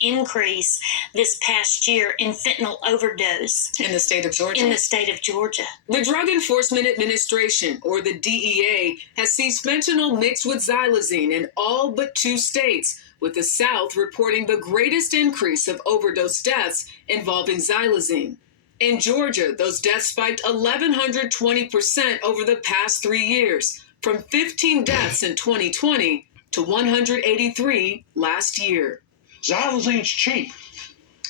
increase this past year in fentanyl overdose in the state of Georgia. The Drug Enforcement Administration, or the DEA, has seized fentanyl mixed with xylazine in all but 2 states, with the South reporting the greatest increase of overdose deaths involving xylazine. In Georgia, those deaths spiked 1,120% over the past 3 years, from 15 deaths in 2020 to 183 last year. Xylazine's cheap.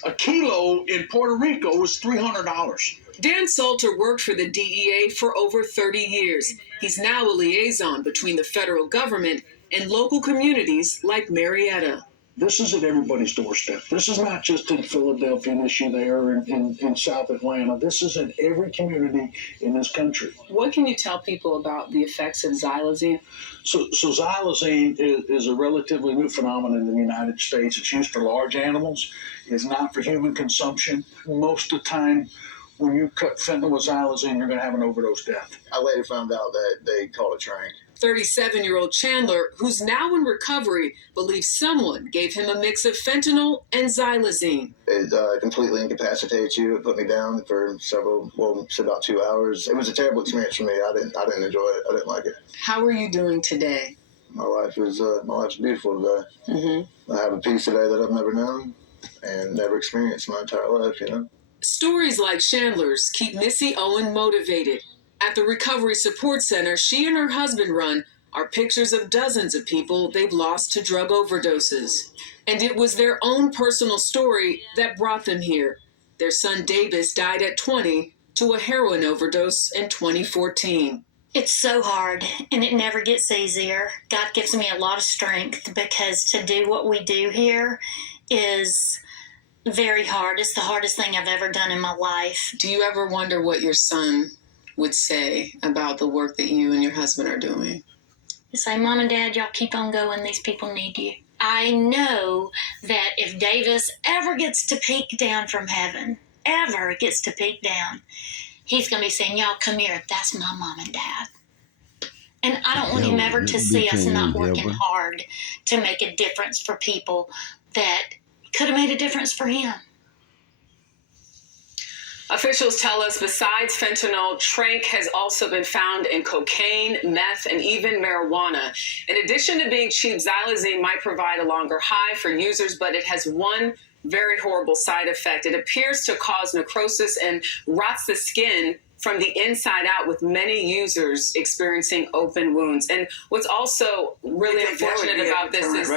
A kilo in Puerto Rico was $300. Dan Salter worked for the DEA for over 30 years. He's now a liaison between the federal government and local communities like Marietta. This is at everybody's doorstep. This is not just in Philadelphia, an issue there in South Atlanta. This is in every community in this country. What can you tell people about the effects of xylazine? So xylazine is a relatively new phenomenon in the United States. It's used for large animals. It's not for human consumption. Most of the time, when you cut fentanyl with xylazine, you're going to have an overdose death. I later found out that they called it trank. 37-year-old Chandler, who's now in recovery, believes someone gave him a mix of fentanyl and xylazine. It completely incapacitates you. It put me down for about 2 hours. It was a terrible experience for me. I didn't enjoy it. I didn't like it. How are you doing today? My life's beautiful today. Mm-hmm. I have a peace today that I've never known and never experienced my entire life, Stories like Chandler's keep Missy Owen motivated. At the Recovery Support Center she and her husband run are pictures of dozens of people they've lost to drug overdoses. And it was their own personal story that brought them here. Their son Davis died at 20 to a heroin overdose in 2014. It's so hard, and it never gets easier. God gives me a lot of strength because to do what we do here is very hard. It's the hardest thing I've ever done in my life. Do you ever wonder what your son would say about the work that you and your husband are doing? You say, Mom and Dad, y'all keep on going. These people need you. I know that if Davis ever gets to peek down from heaven, he's going to be saying, y'all come here. That's my mom and dad. And I don't want him ever to see us not working hard to make a difference for people that could have made a difference for him. Officials tell us besides fentanyl, trank has also been found in cocaine, meth, and even marijuana. In addition to being cheap, xylazine might provide a longer high for users, but it has one very horrible side effect. It appears to cause necrosis and rots the skin from the inside out, with many users experiencing open wounds. And what's also really unfortunate about this is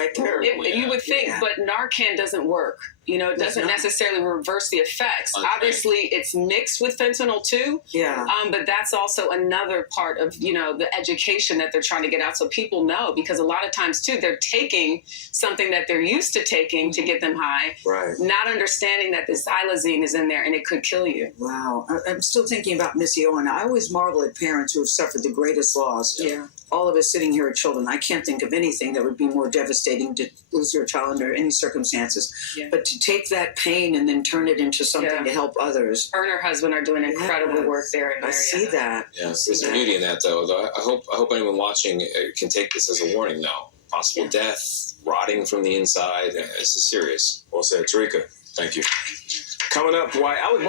you would think, but Narcan doesn't work. It doesn't necessarily reverse the effects. Okay. Obviously, it's mixed with fentanyl too. Yeah. But that's also another part of, the education that they're trying to get out so people know, because a lot of times too, they're taking something that they're used to taking to get them high, right, not understanding that the xylazine is in there and it could kill you. Wow. I'm still thinking about Missy Owen. I always marvel at parents who have suffered the greatest loss. Yeah. All of us sitting here are children. I can't think of anything that would be more devastating to lose your child under any circumstances. Yeah. But to take that pain and then turn it into something to help others. Her and her husband are doing incredible work there in Marietta. I see that. Yes, there's a beauty in that, though. I hope anyone watching can take this as a warning, though. Possible death, rotting from the inside. This is serious. Well said, Tarika. Thank you. Coming up, why I would